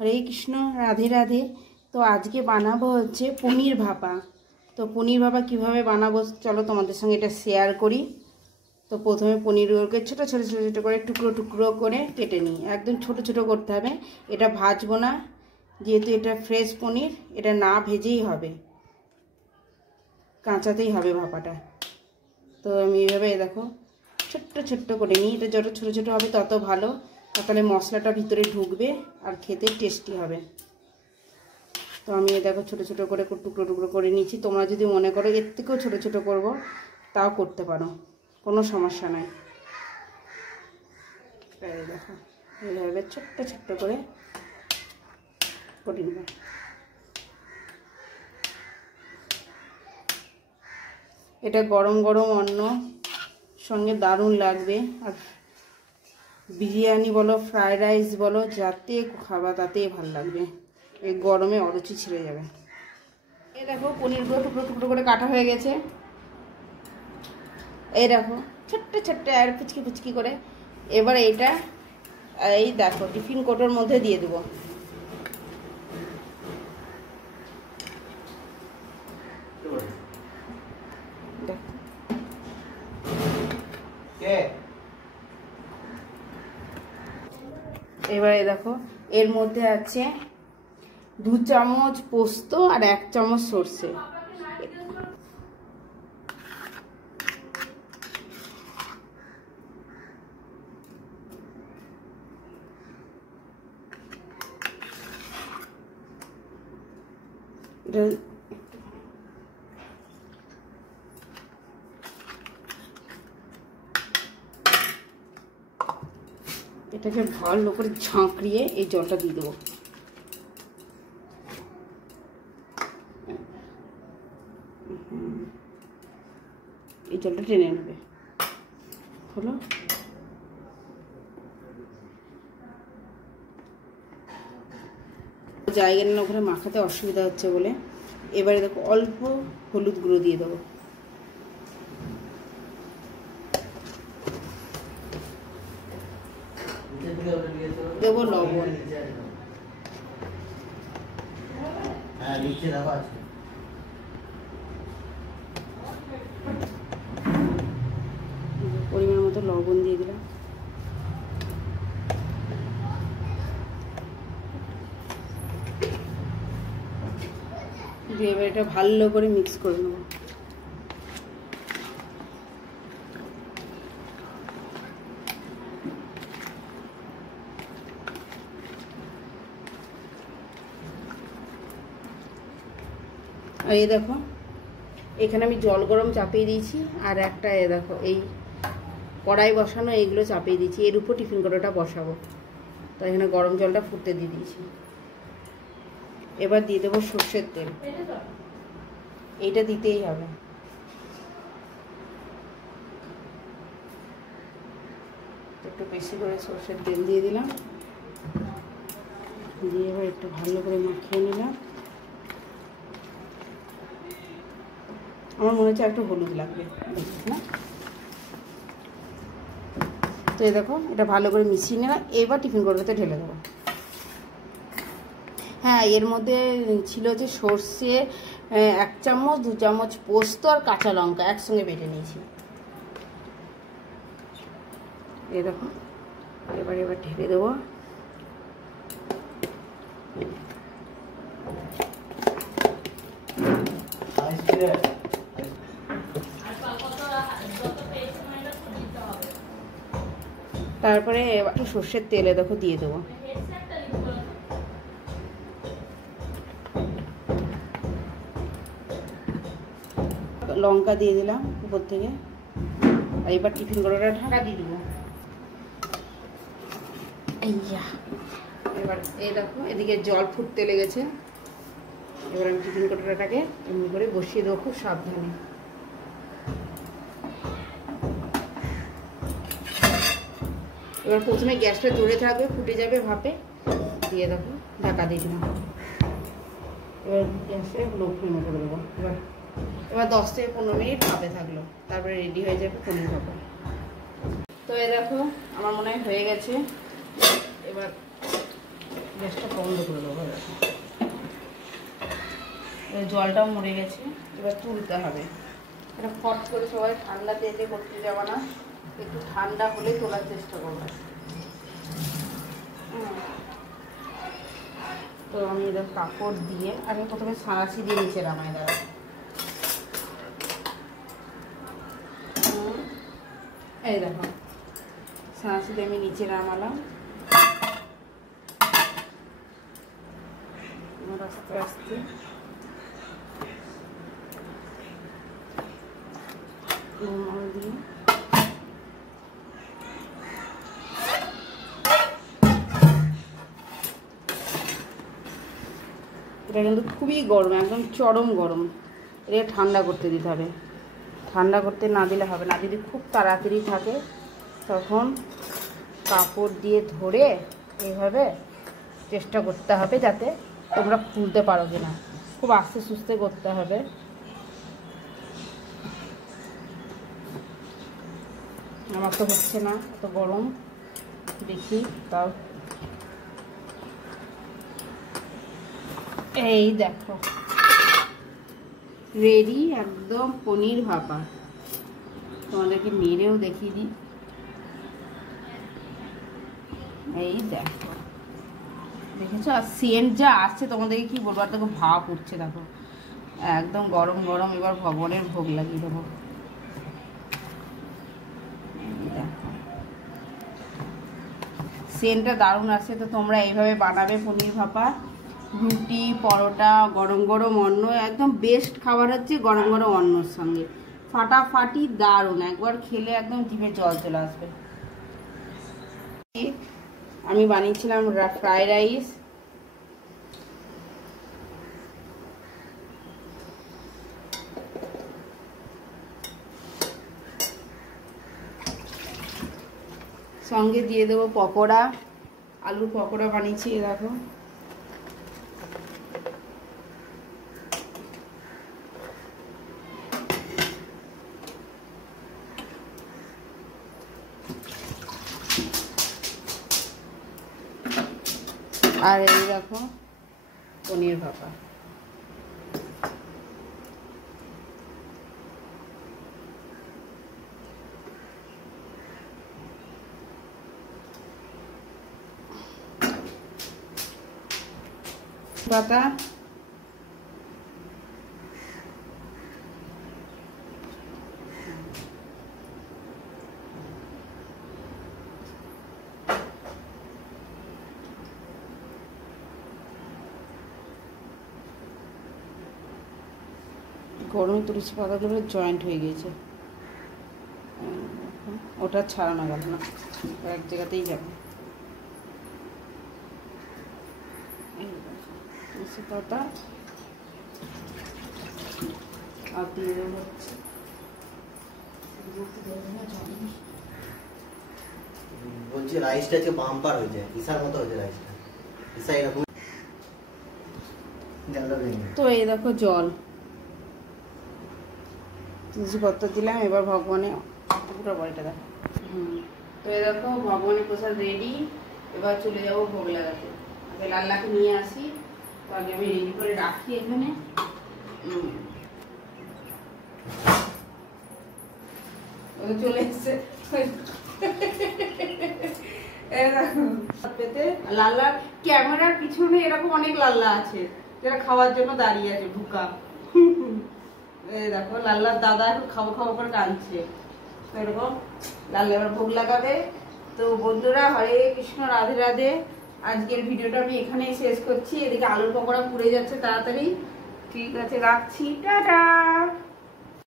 হরে কৃষ্ণ, রাধে রাধে। তো আজকে বানাবো হচ্ছে পনির ভাপা। তো পনির ভাপা কীভাবে বানাবো চলো তোমাদের সঙ্গে এটা শেয়ার করি। তো প্রথমে পনিরগুলোকে ছোটো ছোটো ছোটো ছোটো করে টুকরো টুকরো করে কেটে নিই। একদম ছোটো ছোটো করতে হবে, এটা ভাজবো না, যেহেতু এটা ফ্রেশ পনির, এটা না ভেজেই হবে, কাঁচাতেই হবে ভাপাটা। তো আমি এইভাবে দেখো ছোট্ট ছোট্ট করে নিই। এটা যত ছোটো ছোটো হবে তত ভালো, তাহলে মশলাটা ভিতরে ঢুকবে আর খেতে টেস্টি হবে। তো আমি দেখো ছোটো ছোটো করে টুকরো টুকরো করে নিচ্ছি। তোমরা যদি মনে করো এর থেকেও ছোটো ছোটো করবো তাও করতে পারো, কোনো সমস্যা নাই। দেখো এইভাবে ছোট্ট ছোট্ট করে নেব। এটা গরম গরম অন্ন সঙ্গে দারুণ লাগবে। আর বিরিয়ানি বলো, ফ্রায়েড রাইস বলো, যাতে খাবা তাতেই ভালো লাগবে। এই গরমে অরুচি ছিঁড়ে যাবে। এই দেখো পনিরগুলো টুকরো টুকরো করে কাটা হয়ে গেছে। এই দেখো ছোট্ট ছোট্ট আর ফুচকি ফুচকি করে। এবার এইটা এই দেখো টিফিন কোটোর মধ্যে দিয়ে দেবো। এবারে দেখো এর মধ্যে আছে 2 চামচ পোস্ত আর 1 চামচ সর্ষে। এটাকে ভালো করে ঝাঁকড়িয়ে এই জলটা দিয়ে দেবো। এই জলটা টেনে নেবে। হলো জায়গা নেই, ওখানে মাখাতে অসুবিধা হচ্ছে বলে। এবারে দেখো অল্প হলুদ গুঁড়ো দিয়ে দেবো। দেবো লবণ। পরিমাণ মতো লবণ দিয়ে দিলাম। দিয়ে এবার এটা ভালো করে মিক্স করে নেবো। আর এই দেখো এখানে আমি জল গরম চাপিয়ে দিয়েছি, আর একটা এ দেখো এই কড়াই বসানো, এইগুলো চাপিয়ে দিয়েছি। এর উপর টিফিন কড়াইটা বসাবো, তাই এখানে গরম জলটা ফুটতে দিয়ে দিয়েছি। এবার দিয়ে দেবো সর্ষের তেল। এইটা দিতেই হবে। একটু বেশি করে সর্ষের তেল দিয়ে দিলাম, দিয়ে এবার একটু ভালো করে মাখিয়ে নিলাম। আমার মনে হচ্ছে একটু হলুদ লাগবে না। তো এই দেখো এটা ভালো করে মিশিয়ে নিলাম। এবার টিফিন কড়াইতে ঢেলে দেবো। হ্যাঁ, এর মধ্যে ছিল যে সর্ষে 1 চামচ, 2 চামচ পোস্ত আর কাঁচা লঙ্কা একসঙ্গে বেটে নিয়েছি। এই দেখো এবার ঢেলে দেবো। তারপরে একটু সর্ষের তেলে দেখো দিয়ে দেবো। লঙ্কা দিয়ে দিলাম উপর থেকে। আর এবার টিফিন কড়াইটা ঢাকা দিয়ে দেবো। এবার এই দেখো এদিকে জল ফুটতে লেগেছে। এবার আমি টিফিন কড়াইটাকে এমনি করে বসিয়ে দেবো খুব সাবধানে। এবার প্রথমে গ্যাসটা জোরে থাকবে, ফুটে যাবে ভাপে, দিয়ে দেখো ঢাকা দিয়ে দিলাম। এবার গ্যাসে লো ফ্লেমে করে দেবো। এবার 10 থেকে 15 মিনিট ভাপে থাকলো, তারপরে রেডি হয়ে যাবে পনির ভাপা। তো এই দেখো আমার মনে হয় হয়ে গেছে। এবার গ্যাসটা বন্ধ করে দেবো। জলটাও মরে গেছে, এবার তুলতে হবে। এটা ফট করে সবাই ঠান্ডা তেলে করতে যাবে না, একটু ঠান্ডা হলে তোলার চেষ্টা করবে। তো আমি এদের কাপড় দিয়ে আমি প্রথমে সাঁড়াশি দিয়ে নিচে নামাই দেওয়া। এই দেখো সাঁড়াশি দিয়ে আমি নিচে নামালাম। আস্তে আস্তে দিয়ে এটা কিন্তু খুবই গরম, একদম চরম গরম। এটা ঠান্ডা করতে দিতে হবে, ঠান্ডা করতে না দিলে হবে না। যদি খুব তাড়াতাড়ি থাকে তখন কাপড় দিয়ে ধরে এইভাবে চেষ্টা করতে হবে যাতে তোমরা খুলতে পারো কিনা। খুব আস্তে সুস্তে করতে হবে। আমার তো হচ্ছে না, এত গরম, দেখি তাও। এই দেখো রেডি একদম পনির ভাপা। তোমাদেরকে মেরেও দেখিয়ে দিই। এই দেখো, দেখেছো? আর সেন্ট যা আসছে তোমাদেরকে কি বলবো, আর দেখো ভাপ উঠছে, দেখো একদম গরম গরম। এবার ভগবানের ভোগ লাগিয়ে দেবো। সেন্টটা দারুণ আসছে। তো তোমরা এইভাবে বানাবে পনির ভাপা। রুটি, পরোটা, গরম গরম অন্ন, একদম বেস্ট খাবার হচ্ছে গরম গরম অন্নর সঙ্গে। ফাটাফাটি দারুণ, একবার খেলে একদম জিভে জল চলে আসবে। আমি বানিয়েছিলাম ফ্রাইড রাইস। সঙ্গে দিয়ে দেবো পকোড়া, আলুর পকোড়া বানিয়েছি দেখো। আর এই দেখো পনির ভাপা। পাতা গরমে তুলসী পাতাগুলো জয়েন্ট হয়ে গিয়েছে, ওটা ছাড়ানো গেল না, এক জায়গাতেই যাবে। তুলসী পাতা আর দিয়ে দেবো হচ্ছে বলছি রাইসটা হচ্ছে বাম্পার হয়ে যায়, ইসার মতো হয়ে যায় রাইসটা। ইসা এরকম। তো এই দেখো জল, তুলসী পত্র দিলাম। এবার ভগবানের পুরো বাড়িটা দেখো। তো এই দেখো ভগবানের প্রসাদ রেডি। এবার চলে যাবো ভোগ লাগাতে। আগে লাল্লাকে নিয়ে আসি, তো আগে আমি রেডি করে রাখি এখানে। চলে এসছে পেতে। লাল্লার ক্যামেরার পিছনে এরকম অনেক লাল্লা আছে যারা খাওয়ার জন্য দাঁড়িয়ে আছে ঢুকা। এই দেখো লাল্লার দাদা এখন খাবো খাবো করে কাঁদছে। তো এরকম লাল্লা এবার ভোগ লাগাবে। তো বন্ধুরা, হরে কৃষ্ণ, রাধে রাধে। আজকের ভিডিওটা আমি এখানেই শেষ করছি। এদিকে আলুর পকোড়া পুড়ে যাচ্ছে তাড়াতাড়ি। ঠিক আছে, রাখছি, টাটা।